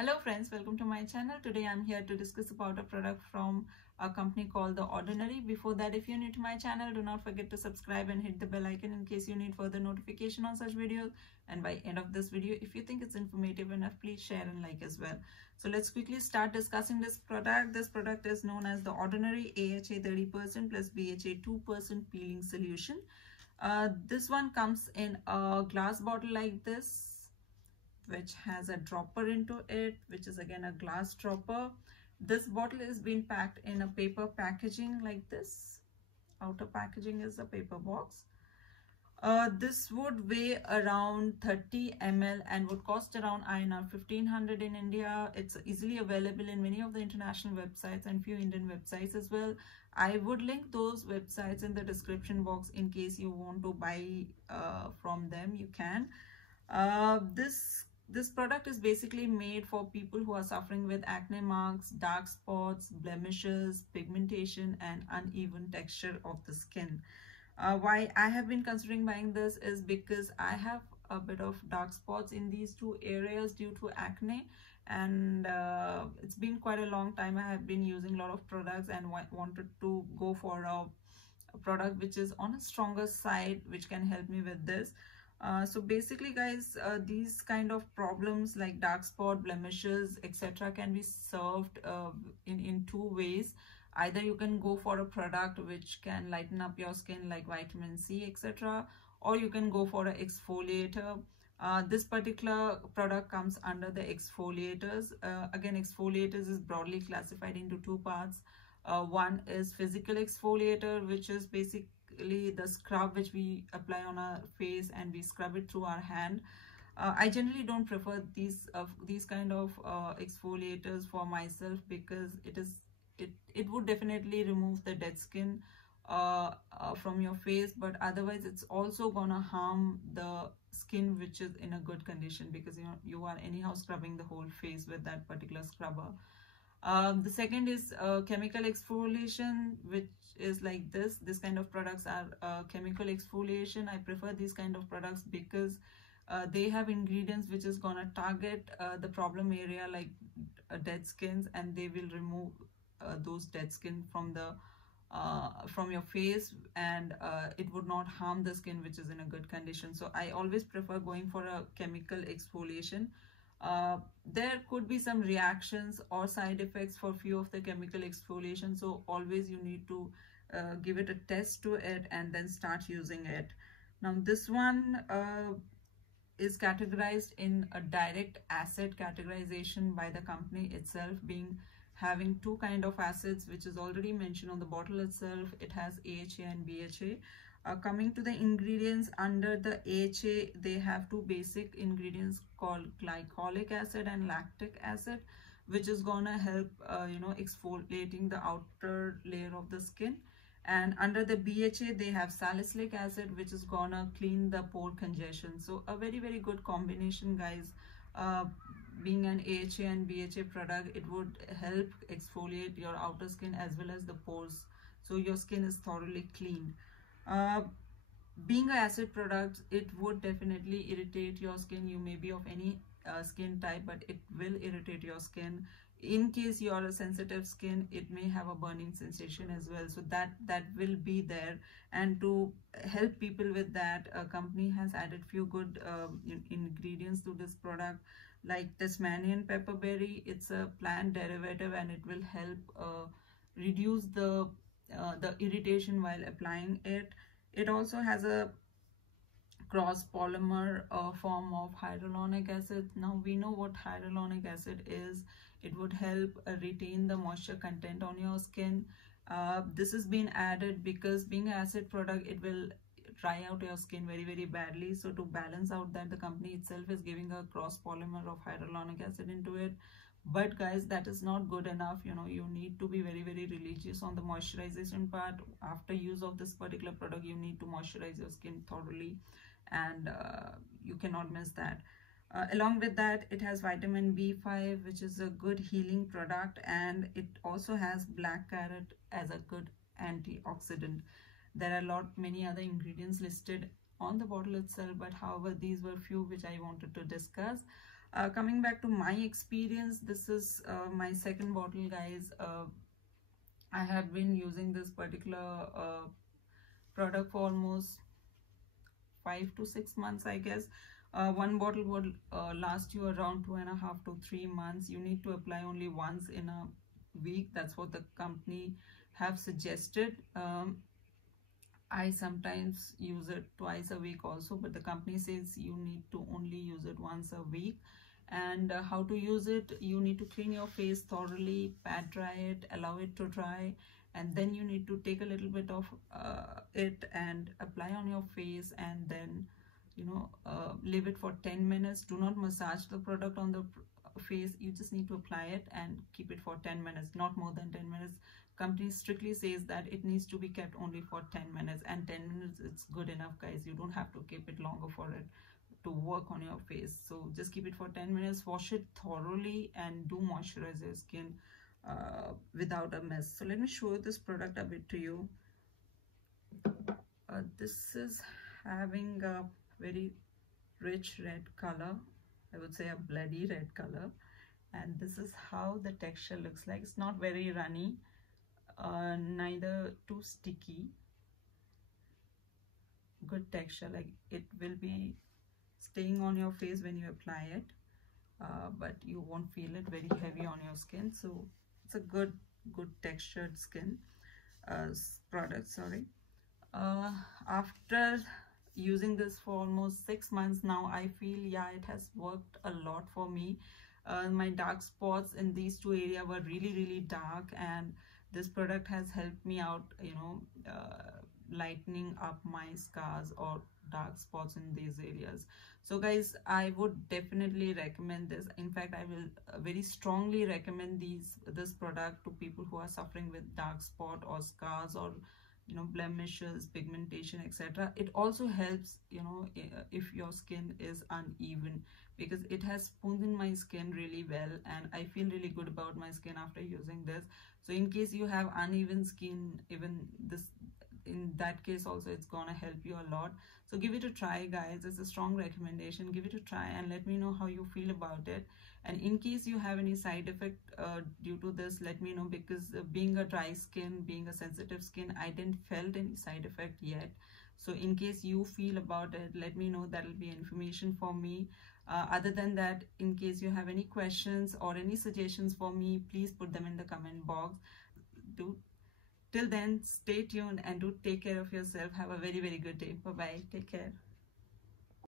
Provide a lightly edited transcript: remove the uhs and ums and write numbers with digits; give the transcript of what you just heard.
Hello friends, welcome to my channel. Today I'm here to discuss about a product from a company called The Ordinary. Before that, if you're new to my channel, do not forget to subscribe and hit the bell icon in case you need further notification on such videos. And by end of this video, if you think it's informative enough, please share and like as well. So let's quickly start discussing this product. This product is known as The Ordinary AHA 30% plus BHA 2% peeling solution. This one comes in a glass bottle like this, which has a dropper into it, which is again a glass dropper. This bottle is being packed in a paper packaging like this. Outer packaging is a paper box. This would weigh around 30 ml and would cost around INR 1500 in India. It's easily available in many of the international websites and few Indian websites as well. I would link those websites in the description box in case you want to buy from them. You can. This product is basically made for people who are suffering with acne marks, dark spots, blemishes, pigmentation, and uneven texture of the skin. Why I have been considering buying this is because I have a bit of dark spots in these two areas due to acne, and it's been quite a long time I have been using a lot of products and wanted to go for a product which is on a stronger side, which can help me with this. So basically guys, these kind of problems like dark spot, blemishes, etc. can be solved in two ways. Either you can go for a product which can lighten up your skin like vitamin C, etc., or you can go for an exfoliator. This particular product comes under the exfoliators. Again, exfoliators is broadly classified into two parts. One is physical exfoliator, which is basically the scrub which we apply on our face and we scrub it through our hand. I generally don't prefer these kind of exfoliators for myself because it would definitely remove the dead skin from your face, but otherwise it's also gonna harm the skin which is in a good condition, because you are anyhow scrubbing the whole face with that particular scrubber. The second is chemical exfoliation, which is like this kind of products are chemical exfoliation. I prefer these kind of products because they have ingredients which is gonna target the problem area like dead skins, and they will remove those dead skin from your face, and it would not harm the skin which is in a good condition. So I always prefer going for a chemical exfoliation. There could be some reactions or side effects for few of the chemical exfoliation, so always you need to give it a test to it and then start using it. Now this one is categorized in a direct acid categorization by the company itself, being having two kind of acids, which is already mentioned on the bottle itself. It has AHA and BHA. Coming to the ingredients, under the AHA, they have two basic ingredients called glycolic acid and lactic acid, which is gonna help exfoliating the outer layer of the skin. And under the BHA, they have salicylic acid, which is gonna clean the pore congestion. So a very good combination, guys. Being an AHA and BHA product, it would help exfoliate your outer skin as well as the pores, so your skin is thoroughly clean. Being an acid product, it would definitely irritate your skin. You may be of any skin type, but it will irritate your skin. In case you are a sensitive skin, it may have a burning sensation as well, so that will be there. And to help people with that, a company has added few good ingredients to this product, like Tasmanian pepperberry. It's a plant derivative and it will help reduce the irritation while applying it. It also has a cross polymer form of hyaluronic acid. Now we know what hyaluronic acid is. It would help retain the moisture content on your skin. This has been added because being an acid product, it will dry out your skin very badly. So to balance out that, the company itself is giving a cross polymer of hyaluronic acid into it. But guys, that is not good enough. You need to be very religious on the moisturization part. After use of this particular product, you need to moisturize your skin thoroughly, and you cannot miss that. Along with that, it has vitamin B5, which is a good healing product, and it also has black carrot as a good antioxidant. There are many other ingredients listed on the bottle itself, but however, these were few which I wanted to discuss. Coming back to my experience, this is my second bottle, guys. I have been using this particular product for almost 5 to 6 months, I guess. One bottle would last you around 2.5 to 3 months. You need to apply only once in a week. That's what the company have suggested. I sometimes use it twice a week also, but the company says you need to only use it once a week. And how to use it: you need to clean your face thoroughly, pat dry it, allow it to dry, and then you need to take a little bit of it and apply on your face, and then leave it for 10 minutes. Do not massage the product on the face. You just need to apply it and keep it for 10 minutes, not more than 10 minutes. Company strictly says that it needs to be kept only for 10 minutes, and 10 minutes it's good enough, guys. You don't have to keep it longer for it to work on your face. So just keep it for 10 minutes, wash it thoroughly, and do moisturize your skin without a mess. So let me show this product a bit to you. This is having a very rich red color, I would say a bloody red color, and this is how the texture looks like. It's not very runny, neither too sticky. Good texture, like it will be staying on your face when you apply it, but you won't feel it very heavy on your skin. So it's a good textured skin product, sorry. After using this for almost 6 months now, I feel, yeah, it has worked a lot for me. My dark spots in these two areas were really dark, and this product has helped me out, lightening up my scars or dark spots in these areas. So guys, I would definitely recommend this. In fact, I will very strongly recommend this product to people who are suffering with dark spot or scars, or blemishes, pigmentation, etc. It also helps if your skin is uneven, because it has smoothened my skin really well, and I feel really good about my skin after using this. So in case you have uneven skin, even this, in that case also, it's gonna help you a lot. So give it a try, guys. It's a strong recommendation. Give it a try and let me know how you feel about it. And in case you have any side effect due to this, let me know, because being a dry skin, being a sensitive skin, I didn't felt any side effect yet. So in case you feel about it, let me know. That will be information for me. Other than that, in case you have any questions or any suggestions for me, please put them in the comment box. Till then, stay tuned and do take care of yourself. Have a very good day. Bye bye. Take care.